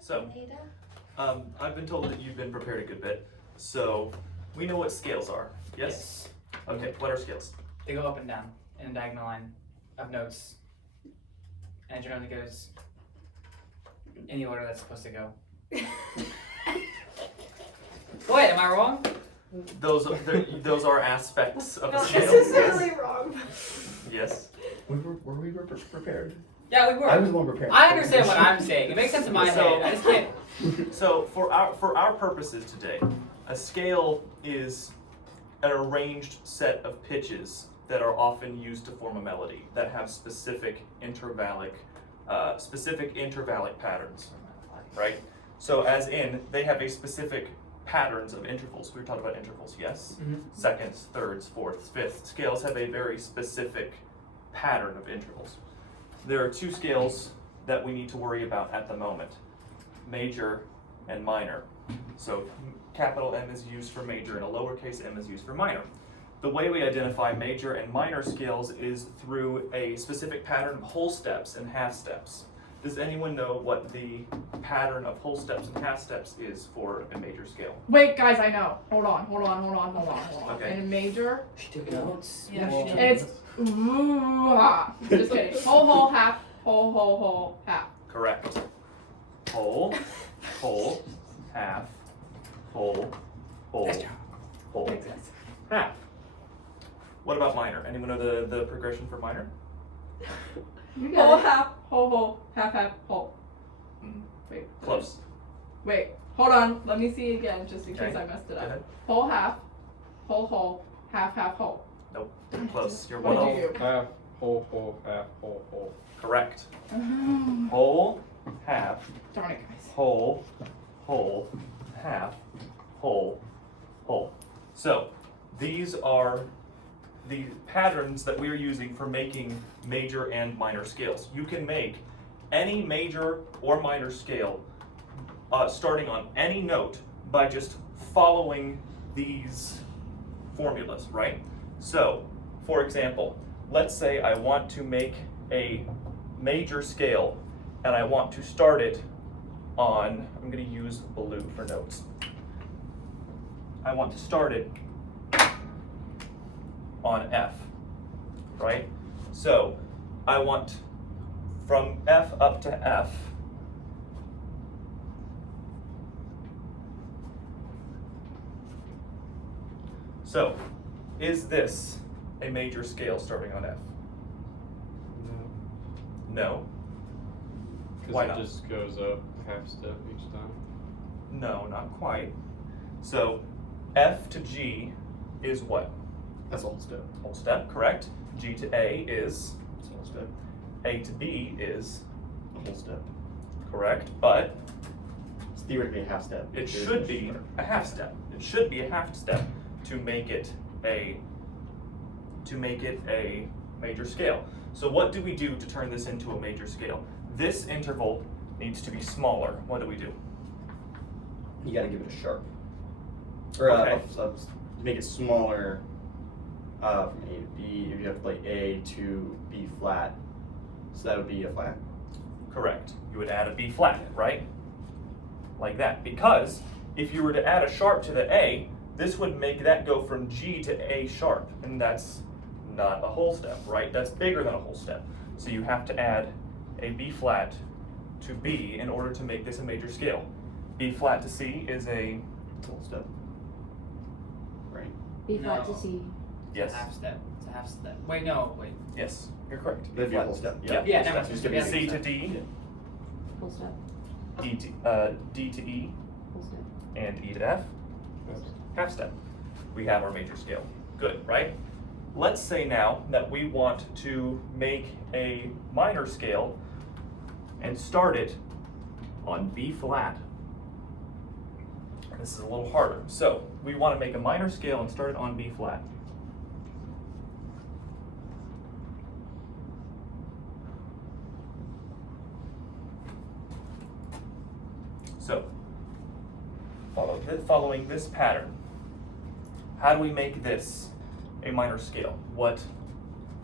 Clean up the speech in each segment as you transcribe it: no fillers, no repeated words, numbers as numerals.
So, I've been told that you've been prepared a good bit, so we know what scales are, yes? Okay, what are scales? They go up and down in a diagonal line of notes, and it generally goes in the order that's supposed to go. Wait, am I wrong? Those are aspects of a Not scale. necessarily wrong. Yes. Were we prepared? Yeah, we were. I was the one prepared. I understand what I'm saying. It makes sense in my head. I just can't. So for our purposes today, a scale is an arranged set of pitches that are often used to form a melody that have specific intervallic patterns, right? So as in, they have a specific patterns of intervals. We were talking about intervals, yes? Mm-hmm. Seconds, thirds, fourths, fifths. Scales have a very specific pattern of intervals. There are two scales that we need to worry about at the moment, major and minor. So capital M is used for major and a lowercase m is used for minor. The way we identify major and minor scales is through a specific pattern of whole steps and half steps. Does anyone know what the pattern of whole steps and half steps is for a major scale? Wait, guys, I know. Hold on. Okay. In a major, She took notes. yeah, it's just kidding. Whole, half, whole, half. Correct. Whole, half, whole, Nice job. whole, half. What about minor? Anyone know the progression for minor? You got it. Half, whole, half, whole. Mm, Wait. close. Wait, hold on. Let me see again, just in case Okay. I messed it Go up. ahead. Whole, half, whole, half, whole. Nope. Close. You're What one did off. you do? Half, whole, half, whole. Correct. Oh, Whole, half, darn it, guys. whole, half, whole. So these are the patterns that we're using for making major and minor scales. You can make any major or minor scale starting on any note by just following these formulas, right? So, for example, let's say I want to make a major scale and I want to start it on, I'm going to use blue for notes. I want to start it on F, right? So I want from F up to F. So is this a major scale starting on F? No. Why Because not? it just goes up half step each time. No, not quite. So F to G is what? That's a whole step. Whole step, correct. G to A is, That's a whole step. A to B is A whole step. correct, but It's theoretically a half step. it should be a half step. It should be a half step to make it a major scale. So what do we do to turn this into a major scale? This interval needs to be smaller. What do we do? You gotta give it a sharp. Or Okay. to make it smaller from A to B, you have to play A to B flat. So that would be a flat. Correct. You would add a B flat, right? Like that. Because if you were to add a sharp to the A, this would make that go from G to A sharp, and that's not a whole step, right? That's bigger than a whole step. So you have to add a B flat to B in order to make this a major scale. B flat to C is a, It's a whole step. Right? B flat No. to C. yes, It's a half step. It's a half step. Wait, no, wait. yes, you're correct. That'd be a whole step. Yeah, Yeah, whole never step. mind. Just give me C to D, Yeah. Full step. D to E, Full step. and E to F. Half step. We have our major scale. Good, right? Let's say now that we want to make a minor scale and start it on B flat. This is a little harder. So we want to make a minor scale and start it on B flat. So following this pattern, how do we make this a minor scale? What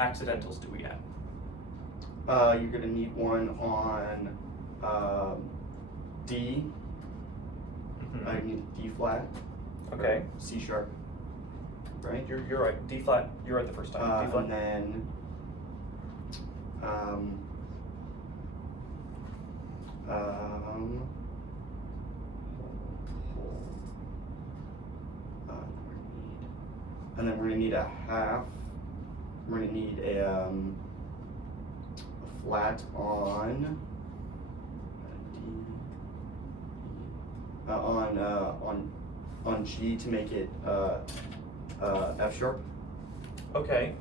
accidentals do we add? You're gonna need one on D. Mhm. I need D flat. Okay. C sharp. Right. You're right. D flat. You're right the first time. D flat. And then and then we're gonna need a half. We're gonna need a flat on on G to make it F sharp. Okay.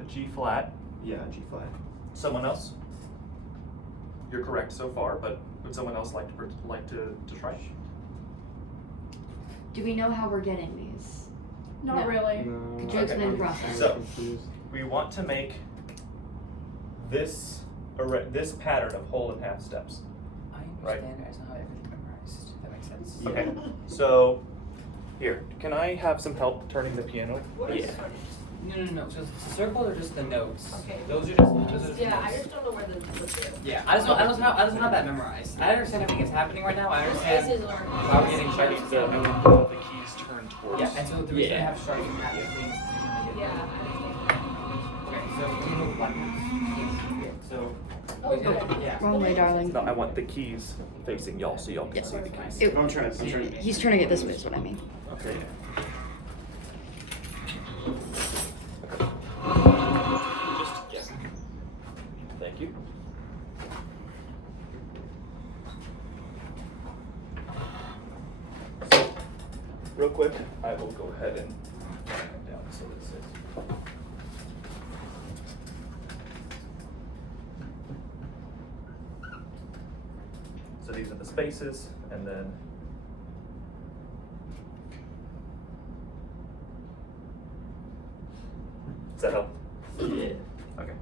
A G flat. Yeah, G flat. Someone else? You're correct so far, but would someone else like to try? Do we know how we're getting these? Not No. really. No. Could you explain the process? So- Confused. We want to make this this pattern of whole and half steps. I Right. understand. I just don't have everything memorized. If that makes sense. Yeah. Okay. So here, can I have some help turning the piano? Yeah. No. So the circles are just the notes. Okay. Those are just Yeah, I notes. just don't know where the is. Yeah, I just don't have that memorized. I understand everything that's happening right now. I This understand is learning. why we're getting I sharps. need the keys turned towards. Yeah, and so the reason I have sharps and half things is to make it. Yeah, Okay, so we know black ones. So. Oh, we- good. Yeah. Wrong way, darling. No, I want the keys facing y'all so y'all can Yeah. see the keys. Ew. I'm trying to. He's turning it this way is what I mean. Okay. Just yes. Thank you. So, real quick, I will go ahead and write it down so this is. So these are the spaces, and then does that help? Yeah. Okay.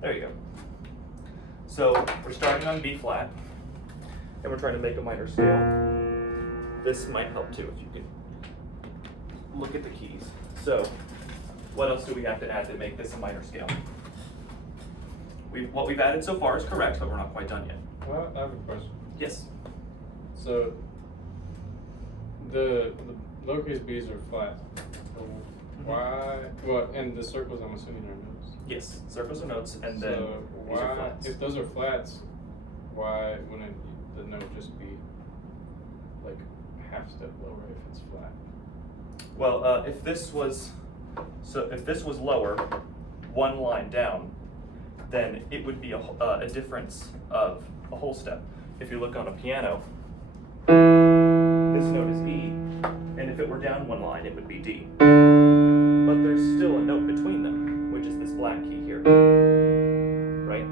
There you go. So we're starting on B flat, and we're trying to make a minor scale. This might help too if you could look at the keys. So what else do we have to add to make this a minor scale? What we've added so far is correct, but we're not quite done yet. Well, I have a question. Yes. So the lowercase b's are flat. So why? Well, and the circles I'm assuming are notes. Yes. Circles are notes, and then So these are why, flats. if those are flats, why wouldn't the note just be like half step lower if it's flat? Well, if this was lower, one line down, then it would be a difference of a whole step. If you look on a piano, this note is E, and if it were down one line, it would be D. But there's still a note between them, which is this black key here, right?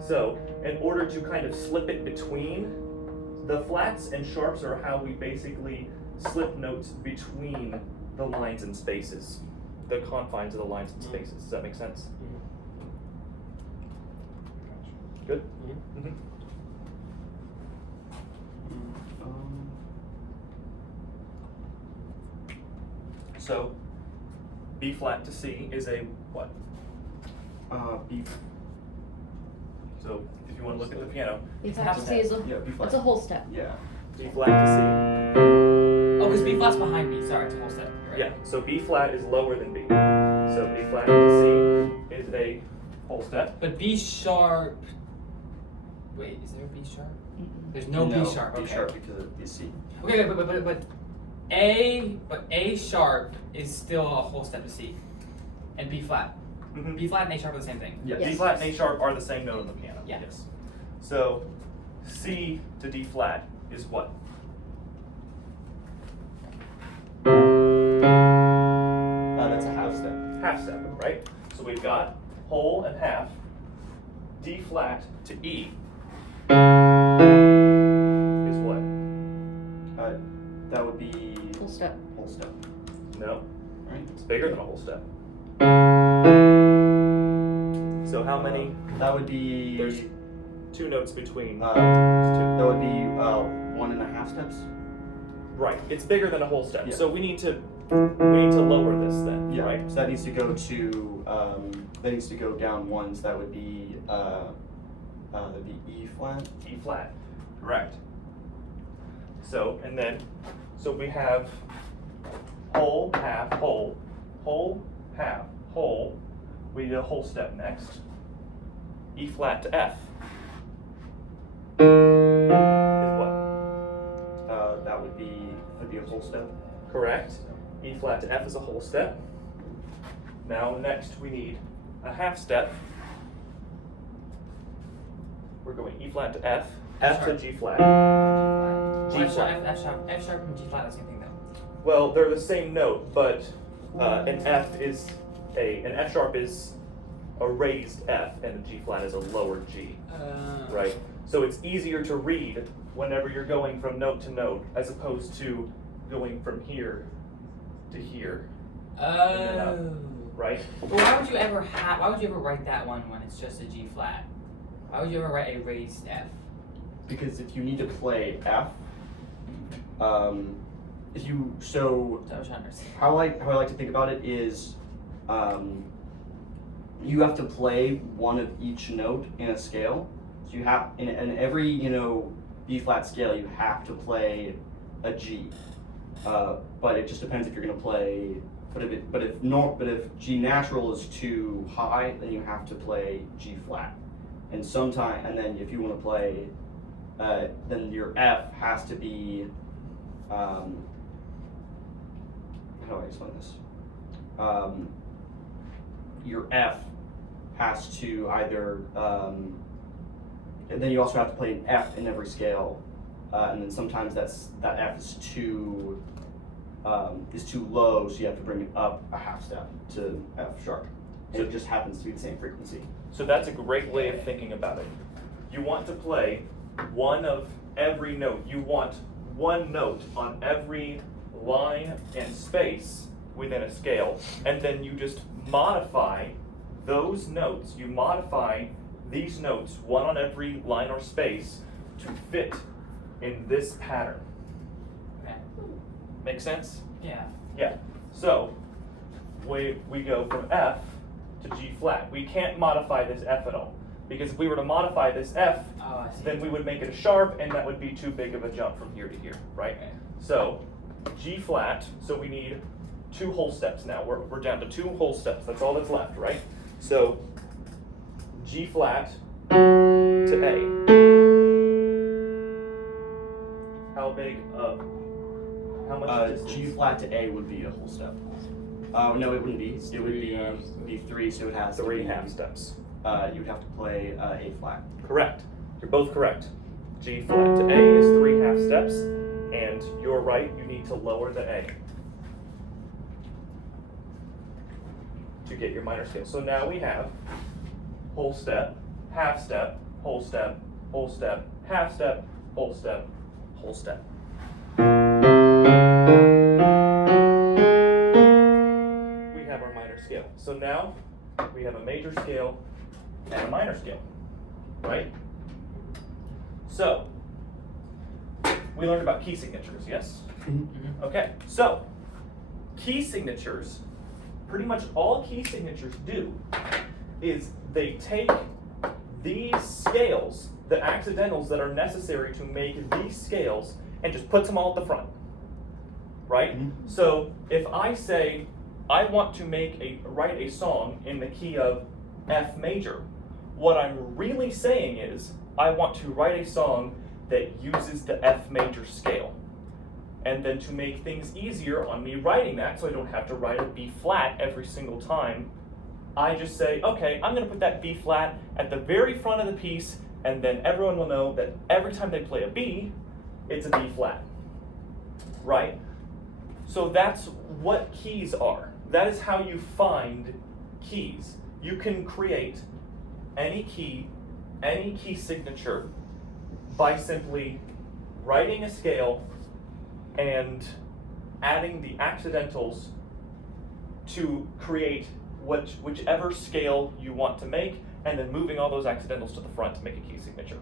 So, in order to kind of slip it between, the flats and sharps are how we basically slip notes between the lines and spaces, the confines of the lines and spaces. Does that make sense? Good? Mm-hmm. So, B flat to C is a what? B. So, if you want to look at the piano, B flat to C is a, Yeah, B flat. it's a whole step. Yeah. B flat to Oh, because B flat's behind B. Sorry, it's a whole step. C. Right. Yeah, so B flat is lower than B. So B flat to C is a whole step. But B sharp. Wait, is there a B sharp? There's no, B sharp. Okay. B sharp because of B C. Okay, but A sharp is still a whole step to C, and B flat. Mm-hmm. B flat and A sharp are the same thing. Yes. B flat and A sharp are the same note on the piano. Yeah. Yes. So C to D flat is what? That's a half step. Half step, right? So we've got whole and half. D flat to E is what? That would be Full step. whole step, No, right? it's bigger than a whole step. So how many? That would be. There's two notes between. That would be 1.5 steps. Right, it's bigger than a whole step. Yeah. So we need to lower this then, Yeah. right? So that needs to go to. That needs to go down one. So that would be that'd be E flat. E flat, correct. So, and then, so we have whole, half, whole, half, whole. We did a whole step next. E flat to F is what? That would be a whole step. Correct. E flat to F is a whole step. Now next we need a half step. We're going E flat to F, F to G flat. G flat. F sharp and G flat are the same thing though. Well, they're the same note, but an F sharp is a raised F, and a G flat is a lower G, right? So it's easier to read whenever you're going from note to note, as opposed to going from here to here, and then up, right? But why would you ever write that one when it's just a G flat? Why would you ever write a raised F? Because if you need to play F, if you so That's what I'm trying to understand. how I like to think about it is, you have to play one of each note in a scale. So you have in every B flat scale you have to play a G, but it just depends if you're gonna play. But if G natural is too high, then you have to play G flat. And then if you want to play, then your F has to be. How do I explain this? Your F has to either, and then you also have to play an F in every scale, and then sometimes that F is too low, so you have to bring it up a half step to F sharp. And it just happens to be the same frequency. So that's a great way of thinking about it. You want to play one of every note. You want one note on every line and space within a scale, and then you just modify those notes. You modify these notes, one on every line or space, to fit in this pattern. Okay. Make sense? Yeah. Yeah. So we go from F to G flat. We can't modify this F at all, because if we were to modify this F, Oh, I see. then we would make it a sharp, and that would be too big of a jump from here to here, right? Okay. So G flat, so we need 2 whole steps now. We're down to 2 whole steps. That's all that's left, right? So G flat to A. How much distance? G flat to A would be a whole step. No, it wouldn't be. It would be 3, so it has 3 to be, half steps. You would have to play A flat. Correct. You're both correct. G flat to A is 3 half steps, and you're right, you need to lower the A to get your minor scale. So now we have whole step, half step, whole step, whole step, half step, whole step, whole step. We have our minor scale. So now we have a major scale and a minor scale, right? So we learned about key signatures, yes? Okay, so key signatures, pretty much all key signatures do is they take these scales, the accidentals that are necessary to make these scales, and just puts them all at the front, right? So if I say I want to write a song in the key of F major, what I'm really saying is I want to write a song that uses the F major scale. And then to make things easier on me writing that, so I don't have to write a B flat every single time, I just say, okay, I'm gonna put that B flat at the very front of the piece, and then everyone will know that every time they play a B, it's a B flat, right? So that's what keys are. That is how you find keys. You can create any key signature by simply writing a scale and adding the accidentals to create whichever scale you want to make, and then moving all those accidentals to the front to make a key signature,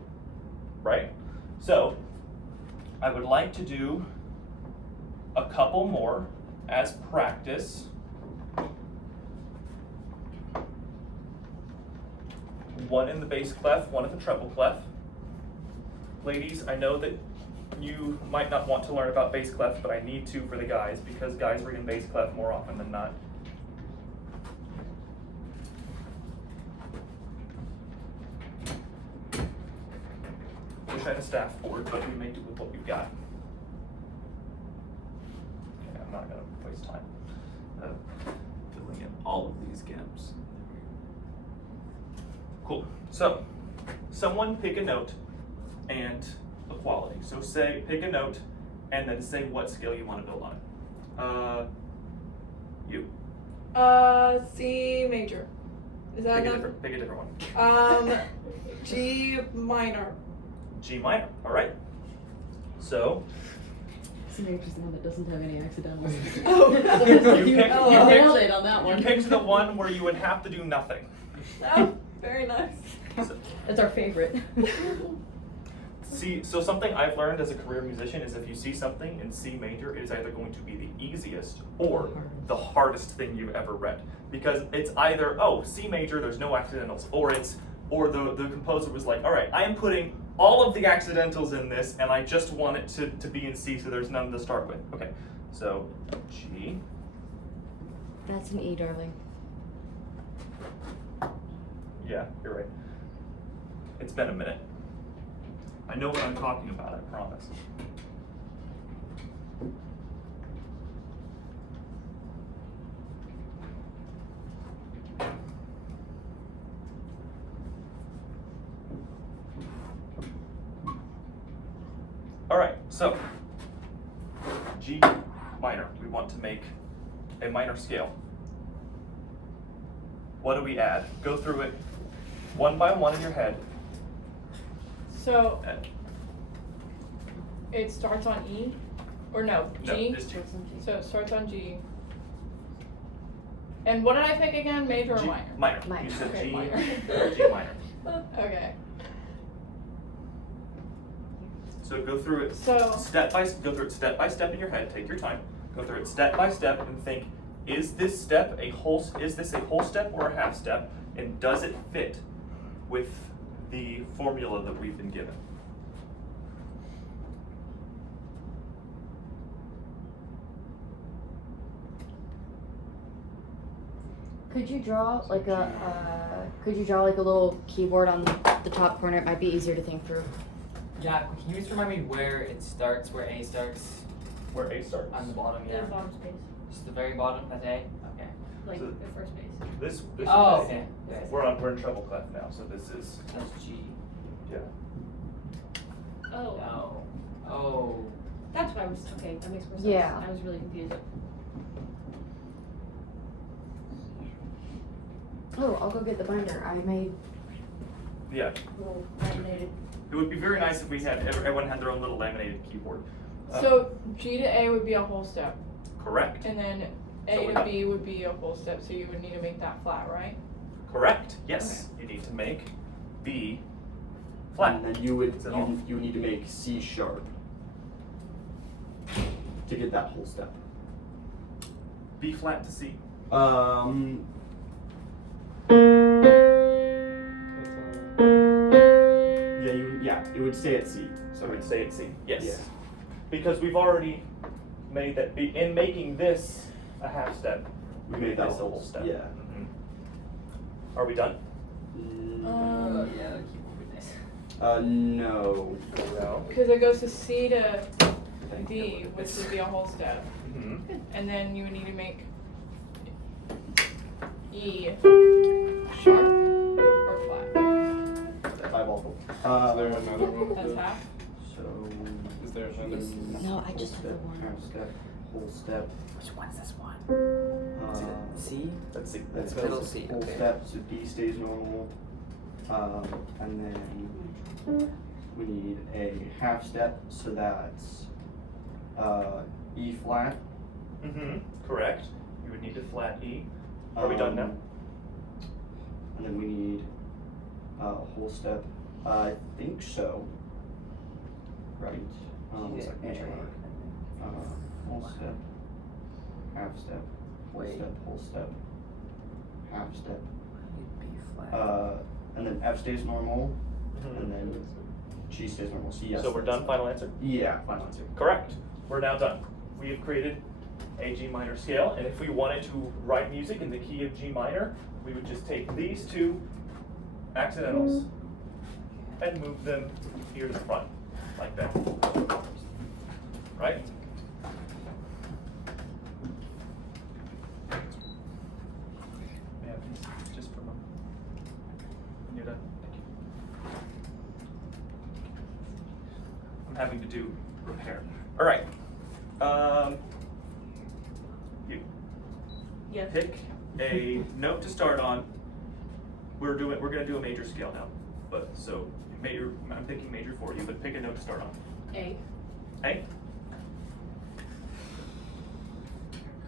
right? So I would like to do a couple more as practice. one in the bass clef, one in the treble clef. Ladies, I know that you might not want to learn about bass clef, but I need to for the guys because guys read in bass clef more often than not. Wish I had a staff board, but we make do with what we've got. Okay, I'm not gonna waste time filling in all of these gaps. Cool. So, someone pick a note and a quality. So pick a note and then say what scale you want to build on it. You. C major. Is that enough? Pick a different one. G minor. G minor. All right. So C major's the one that doesn't have any accidentals. Oh. you picked, Oh, you I picked, nailed it on that you one. picked the one where you would have to do nothing. Oh, very nice. That's our favorite. See, so something I've learned as a career musician is if you see something in C major, it is either going to be the easiest or the hardest thing you've ever read. Because it's either, oh, C major, there's no accidentals, or the composer was like, all right, I am putting all of the accidentals in this, and I just want it to be in C, so there's none to start with. Okay, so G. That's an E, darling. Yeah, you're right. It's been a minute. I know what I'm talking about, I promise. All right, so G minor, we want to make a minor scale. What do we add? Go through it one by one in your head. So And it starts on E, or no, no, G. just G. So it starts on G. And what did I pick again? Major or G minor? minor. Minor. You said Okay, G, minor. G minor. Okay. So go through it go through it step by step in your head. Take your time. Go through it step by step and think: is this step a whole step or a half step? And does it fit with the formula that we've been given? Could you draw like a little keyboard on the top corner? It might be easier to think through. Yeah, can you just remind me where it starts, where A starts? Where A starts. On the bottom, yeah. The bottom space. Just the very bottom, that's A? Okay. Like So- the first space. This Oh, is okay. Okay. we're in treble clef now, so this is That's G. yeah. Oh. No. Oh. That's what I was. Okay, that makes more sense. Yeah. I was really confused. Oh, I'll go get the binder. I made Yeah. little laminated. It would be very nice if we had everyone had their own little laminated keyboard. So G to A would be a whole step, Correct. and then So A we're to not- B would be a whole step. So you would need to make that flat, right? Correct. Yes. You need to make B flat. And then you would Is that all? you would need to make C sharp to get that whole step. B flat to C. It would stay at C. So we'd say it's C. Yes. Yeah. Because we've already made that B. In making this a half step, We made that this a whole whole step. Yeah. Mhm. Are we done? Yeah, the keyboard would be nice. No. No. Because it goes to C to Thank D, you. which would be a whole step, Mm-hmm. and then you would need to make E sharp or flat. Eyeball. Is there another one? That's half. So. Is there another one? No, I just have the step, one. half step, whole step. Which one's this one? C? Let's see. That's Middle that's C, Whole okay. step, so D stays normal. And then we need a half step, so that's E flat. Mm-hmm. Correct. You would need a flat E. Are we done now? And then we need a whole step. I think so. Right. One second. Whole step, half step, whole Wait. step, whole step, half step. B flat. and then F stays normal, and then G stays normal. So yes. So we're done. Final answer. Yeah, final answer. Correct. We're now done. We have created a G minor scale, and if we wanted to write music in the key of G minor, we would just take these two accidentals and move them here to the front, like that. Right? Yeah, please, just for a moment. When you're done. Thank you. I'm having to do repair. All right. You Yes. pick a note to start on. We're gonna do a major scale now, but so major. I'm thinking major for you, but pick a note to start on. A. A.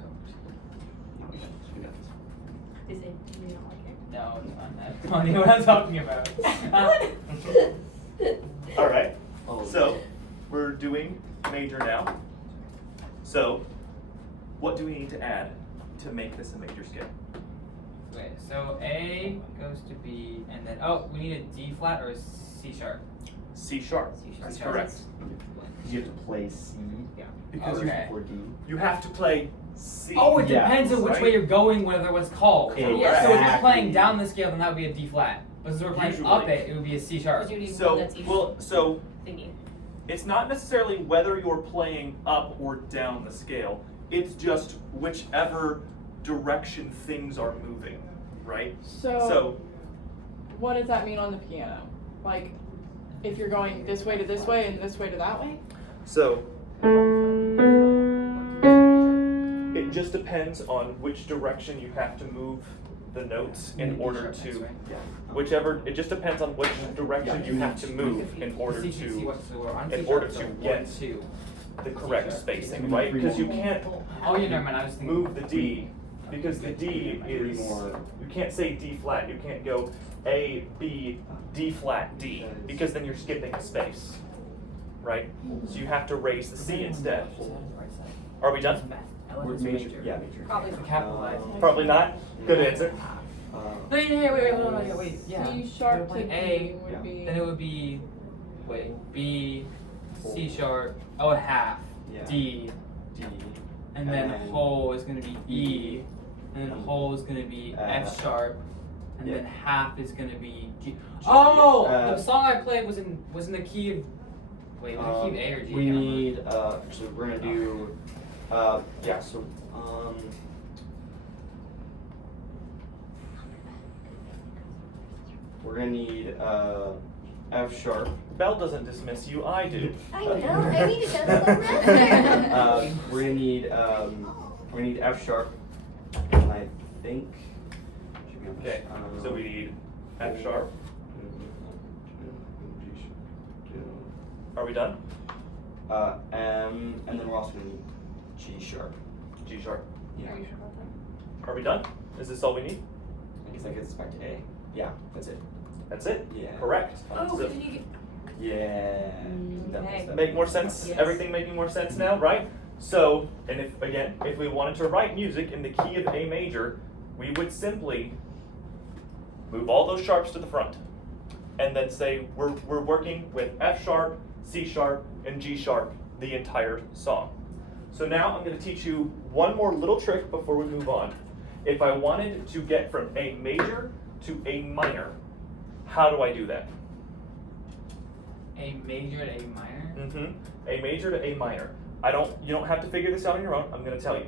No, we got this. We got this. Is it? Do you not like it? No, it's not that funny what I'm talking about. All right. Oh, So we're doing major now. So what do we need to add to make this a major scale? Wait, so A goes to B, and then we need a D flat or a C sharp. C sharp. C sharp. That's correct. You have to play C Yeah. Because Okay. before D. you have to play C. Oh, it Yeah. depends on which Right. way you're going, whether what's called. Yeah. So if you're Exactly. playing down the scale, then that would be a D flat. But since we're playing Usually. up it would be a C sharp. Because you need one So that's each so thingy. it's not necessarily whether you're playing up or down the scale. It's just whichever direction things are moving, right? So, what does that mean on the piano? Like, if you're going this way to this way and this way to that way? So it just depends on which direction you have to move the notes in order to whichever. It just depends on which direction you have to move in order to get the correct spacing, right? Because you can't Oh, yeah, never mind. I was thinking. move the D because the D is you can't say D flat. You can't go A B D flat D because then you're skipping a space, right? So you have to raise the C instead. Are we done? Major. Yeah, major. Probably. Capitalize. Probably not. Good answer. No, wait. Yeah. C sharp to Like D A, would be. Then it would be, B, C sharp, a half, Yeah. D, D. and then And then whole is gonna be E, and then whole is gonna be F sharp, and yeah. then half is gonna be G. Oh, Uh, the song I played was in the key of. Wait, was it key of A or G? We I can't remember. need, so we're gonna do, yeah, so, we're gonna need, F sharp. Belle doesn't dismiss you. I do. I know. I need to go to the restroom. We're gonna need F sharp, and I think, should be on this. Okay. So we need F sharp. Are we done? M, and then we're also gonna need G sharp. G sharp. Yeah. Are you sure about that? Are we done? Is this all we need? I guess that gets us back to A. Yeah, that's it. That's it? Yeah. Correct. Oh, So- then you get. Yeah. Okay. Make more sense? Yes. Everything making more sense now, right? So, and if we wanted to write music in the key of A major, we would simply move all those sharps to the front and then say we're working with F sharp, C sharp, and G sharp the entire song. So now I'm going to teach you one more little trick before we move on. If I wanted to get from A major to A minor, how do I do that? A major to A minor. Mm-hmm. A major to A minor. You don't have to figure this out on your own. I'm going to tell you.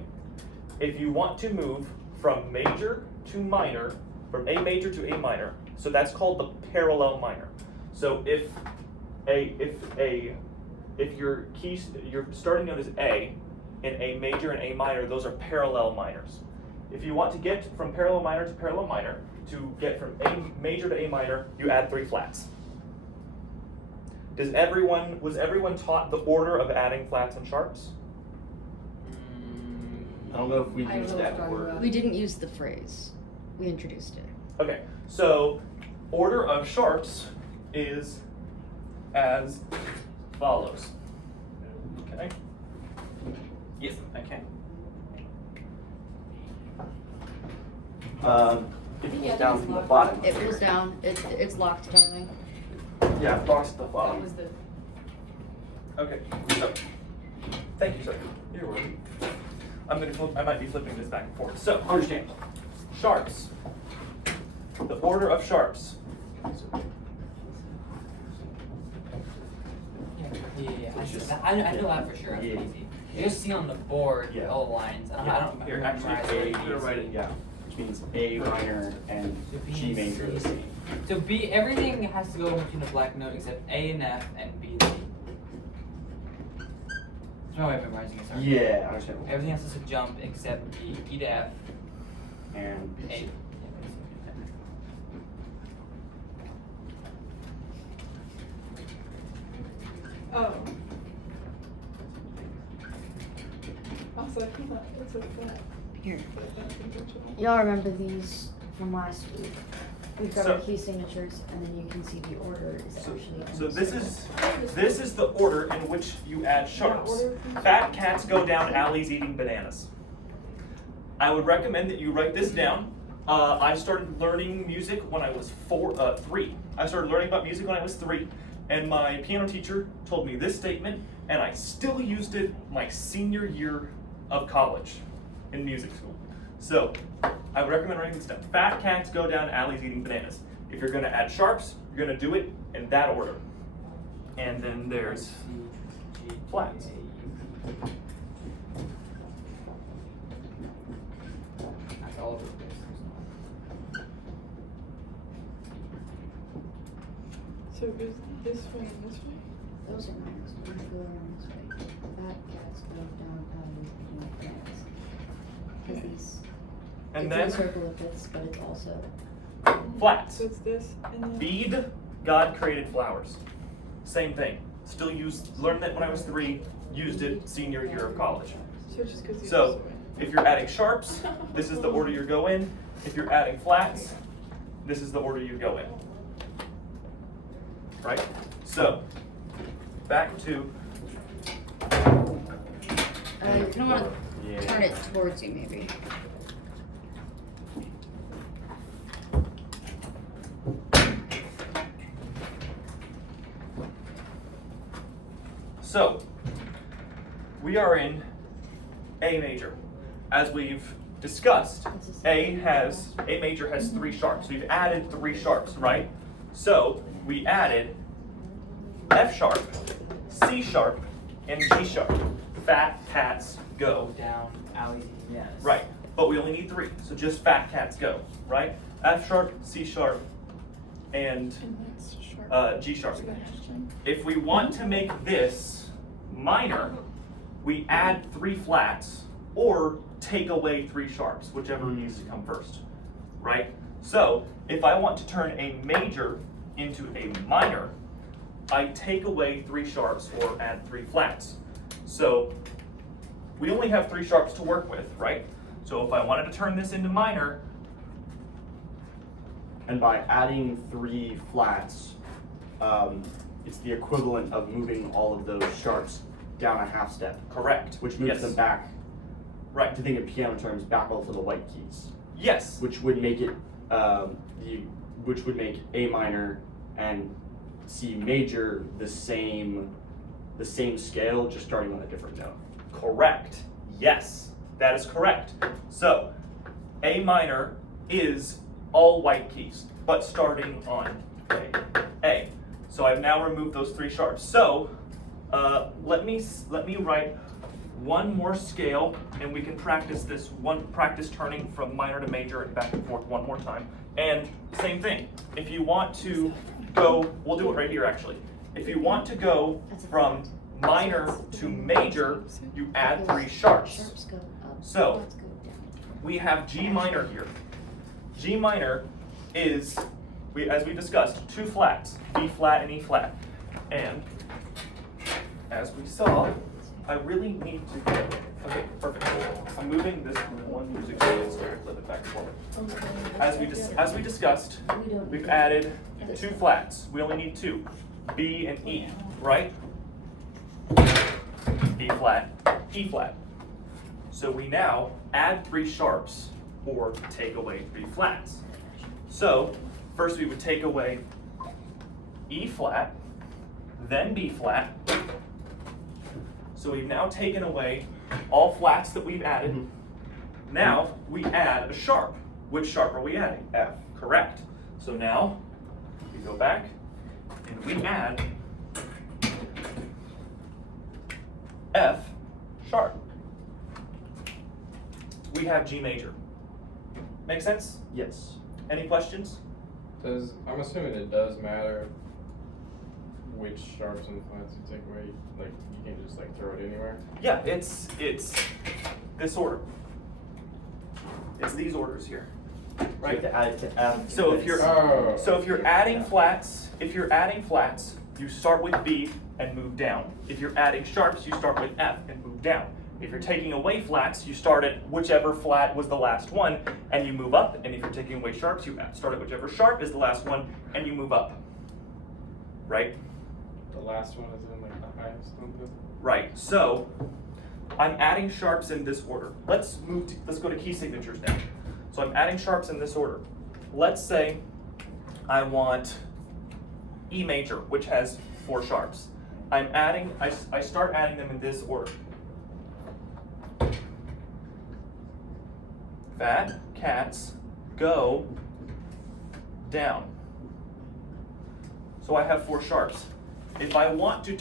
If you want to move from major to minor, from A major to A minor, so that's called the parallel minor. So if your keys, your starting note is A, in A major and A minor, those are parallel minors. If you want to get from parallel minor to parallel minor, to get from A major to A minor, you add 3 flats. Was everyone taught the order of adding flats and sharps? I don't know if we I used don't know that what word. We didn't use the phrase. We introduced it. Okay, so order of sharps is as follows. Okay? Yes, I can. It Yeah, pulls down it's from the locked. bottom. It pulls down. It's locked, darling. Yeah, it locks at the That bottom. was the. Okay, so, thank you, sir. You're welcome. I might be flipping this back and forth. So, Understand. sharps. The order of sharps. Yeah. So it's just- I know that for sure. That's Yeah. easy. You just see on the board Yeah. all the lines. I don't Here, memorize actually, what it I'm gonna is. write it. Yeah, which means A minor and So B G and major are the C. same. So B, everything has to go between a black note except A and F and B and C. That's my way of memorizing it, sorry. Yeah, understandable. Everything has to jump except B, E to F, And A. B. Oh. Also, I thought it's a flat. Here. But that's intentional. Y'all remember these from last week? We've got So- our key signatures, and then you can see the order is actually. on So the this is the order in which you add sharps. order? Fat cats go down alleys eating bananas. I would recommend that you write this down. I started learning music when I was 3. I started learning about music when I was 3, and my piano teacher told me this statement, and I still used it my senior year of college in music school. So I would recommend writing this down. Fat cats go down alleys eating bananas. If you're gonna add sharps, you're gonna do it in that order. And then there's flats. That's all over the place. So it goes this way and this way? Those are minors. We're gonna go around this way. Fat cats go down alleys eating bananas. Because these. And it's then a circle of fifths, but it's also. flats. So it's this and then. Bead, God created flowers. Same thing. Still learned that when I was 3, used it senior year of college. So it just goes the So, opposite way. if you're adding sharps, this is the order you go in. If you're adding flats, this is the order you go in. Right? So, back to, You don't want to turn it towards you, maybe. so, we are in A major. As we've discussed, A major has 3 sharps. We've added 3 sharps, right? So, we added F sharp, C sharp, and G sharp. Fat cats go. Down, alleys, yes. Right, but we only need 3, so just fat cats go, right? F sharp, C sharp, and And that's sharp. G sharp. So that's string. If we want to make this minor, we add 3 flats or take away 3 sharps, whichever needs to come first, right? So if I want to turn a major into a minor, I take away 3 sharps or add 3 flats. So we only have 3 sharps to work with, right? So if I wanted to turn this into minor, And by adding 3 flats, it's the equivalent of moving all of those sharps down a half step, correct. which moves Yes. them back, Right. to think in piano terms, back all to the white keys, Yes. which would make it which would make A minor and C major the same scale, just starting on a different note. Correct. Yes, that is correct. So, A minor is all white keys, but starting on A. So I've now removed those 3 sharps. So, let me write one more scale, and we can practice practice turning from minor to major and back and forth one more time. And same thing. If you want to go, we'll do it right here actually. If you want to go from minor to major, you add 3 sharps. Sharps go up. So, flats go down. We have G minor here. G minor is, as we discussed, 2 flats, B flat and E flat. And as we saw, I really need to get, okay, perfect. I'm moving this one music scale instead of flip it back and forth. As we discussed, We don't. we've added 2 flats. We only need 2, B and E, right? B flat, E flat. So we now add 3 sharps or take away 3 flats. So first we would take away E flat, then B flat. So we've now taken away all flats that we've added. Now we add a sharp. Which sharp are we adding? F. Correct. So now we go back and we add F sharp. We have G major. Make sense? Yes. Any questions? I'm assuming it does matter which sharps and flats you take away. Like you can't just like throw it anywhere. Yeah, it's this order. It's these orders here. So you Right? have to add it to F. So if you're Oh. so if you're adding flats, you start with B and move down. If you're adding sharps, you start with F and move down. If you're taking away flats, you start at whichever flat was the last one and you move up. And if you're taking away sharps, you start at whichever sharp is the last one and you move up. Right? The last one is in like the highest one. Right. So I'm adding sharps in this order. Let's go to key signatures now. So I'm adding sharps in this order. Let's say I want E major, which has 4 sharps. I start adding them in this order. Fat cats go down. So I have 4 sharps. If I want to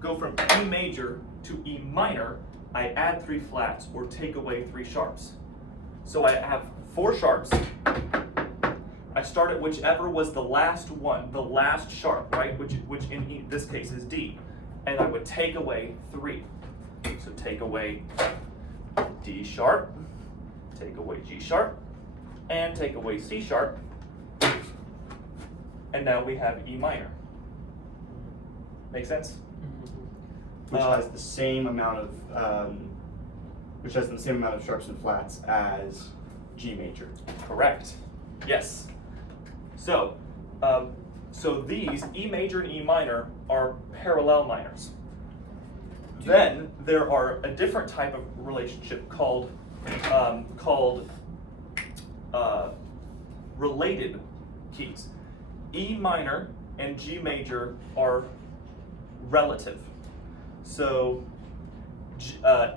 go from E major to E minor, I add 3 flats or take away 3 sharps. So I have 4 sharps. I start at whichever was the last one, the last sharp, right? Which in this case is D. And I would take away 3. So take away D sharp, take away G sharp, and take away C sharp. And now we have E minor. Make sense? Which has the same amount of sharps and flats as G major. Correct. Yes. So, these E major and E minor are parallel minors. Then there are a different type of relationship called related keys. E minor and G major are relative. So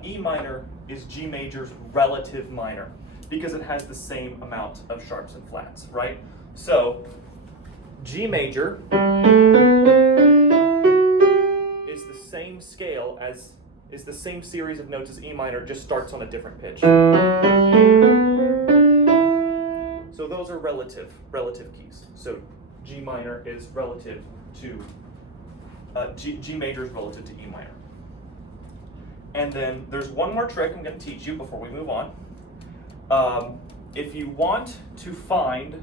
E minor is G major's relative minor because it has the same amount of sharps and flats, right? So G major is the same scale is the same series of notes as E minor, just starts on a different pitch. So those are relative keys. So G minor is relative to G major is relative to E minor. And then there's one more trick I'm going to teach you before we move on. If you want to find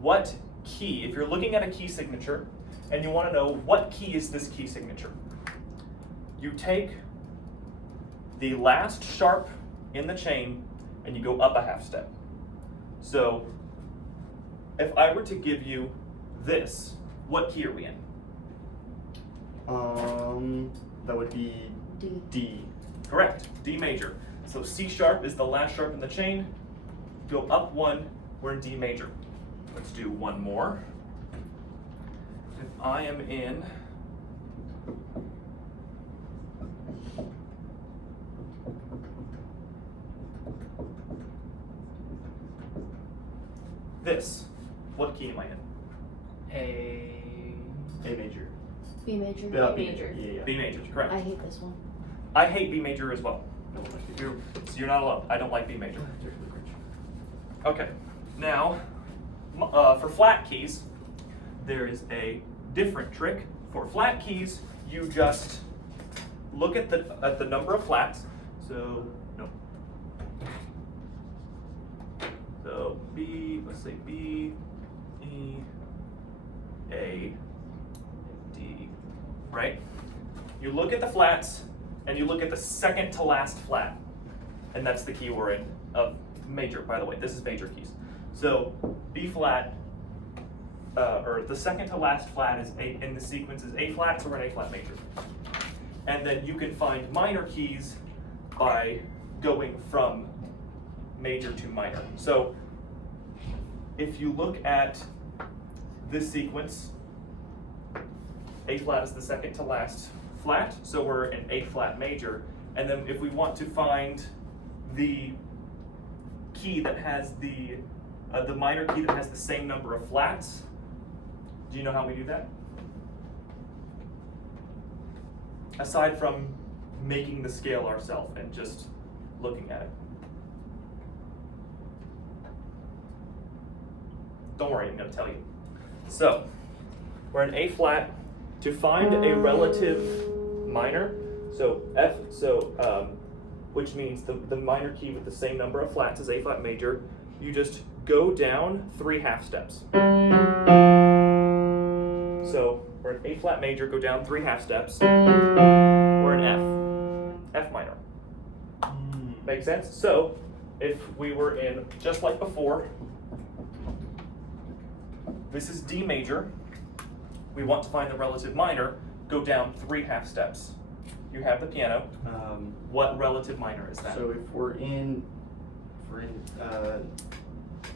what key, if you're looking at a key signature and you want to know what key is this key signature, you take the last sharp in the chain and you go up a half step. So if I were to give you this, what key are we in? That would be D. D. Correct, D major. So C sharp is the last sharp in the chain. Go up 1, we're in D major. Let's do one more. If I am in this, what key am I in? A major. B major. B major. Yeah. B major, correct. I hate this one. I hate B major as well. So you're not alone. I don't like B major. Okay, now for flat keys, there is a different trick. For flat keys, you just look at the number of flats. So B, let's say B, E, A, D, right? You look at the flats and you look at the second to last flat, and that's the key we're in of major, by the way. This is major keys. So B flat, or the second to last flat is in the sequence is A flat, so we're in A flat major. And then you can find minor keys by going from major to minor. So if you look at this sequence, A flat is the second to last flat, so we're in A flat major. And then if we want to find the key that has the minor key that has the same number of flats, do you know how we do that? Aside from making the scale ourselves and just looking at it. Don't worry, I'm going to tell you. So, we're in A flat. To find a relative minor, so F, which means the minor key with the same number of flats as A flat major, you just go down 3 half steps. So, we're in A flat major, go down 3 half steps. We're in F minor. Make sense? So, if we were in, just like before, this is D major. We want to find the relative minor, go down 3 half steps. You have the piano. What relative minor is that? So if we're in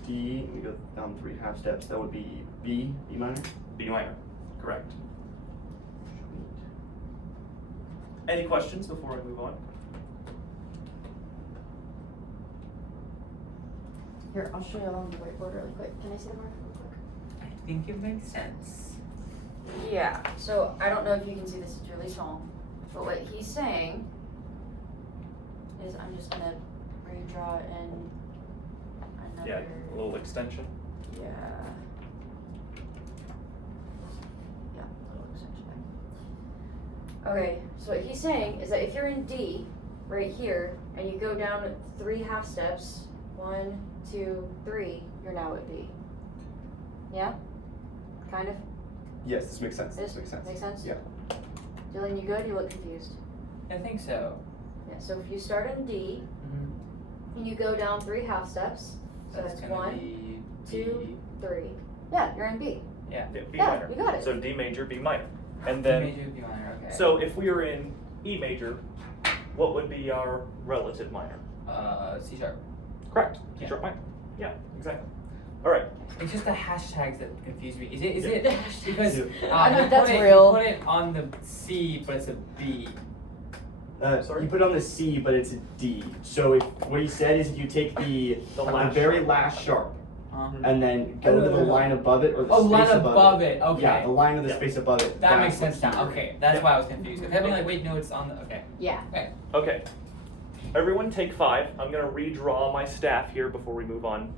D, we go down 3 half steps, that would be B minor? B minor, correct. Any questions before we move on? Here, I'll show you along the whiteboard really quick. Can I see the marker real quick? I think it makes sense. Yeah, so I don't know if you can see this, it's really small, but what he's saying is I'm just gonna redraw in another. Yeah, a little extension. Yeah. Yeah, a little extension. Okay, so what he's saying is that if you're in D, right here, and you go down 3 half steps, 1, 2, 3, you're now at B. Yeah? Kind of? Yes, this makes sense. This This makes sense. Make sense? Yeah. Dylan, you good? You look confused. I think so. Yeah, so if you start in D, and you go down 3 half steps, so that's gonna 1, be 2, 3. Yeah, you're in B. Yeah. Yeah, B Yeah, minor. you got it. So D major, B minor. And D then, major, B minor, okay. so if we were in E major, what would be our relative minor? C sharp. Correct. C Yeah. sharp minor. Yeah, exactly. All right. It's just the hashtags that confuse me. Is it? Yeah. Because I mean, you that's put it, real. You put it on the C, but it's a B. Sorry? You put it on the C, but it's a D. So if what he said is if you take the last very sharp. last sharp Huh? and then go to the line above it or the Oh, space line above above it. it. Okay. Yeah, the line of the Yeah. space above it. That makes that's sense what now. he- Okay, that's Yeah. why I was confused. If I'd been like, wait, no, it's on the. Okay. Yeah. Okay. Everyone take 5. I'm going to redraw my staff here before we move on.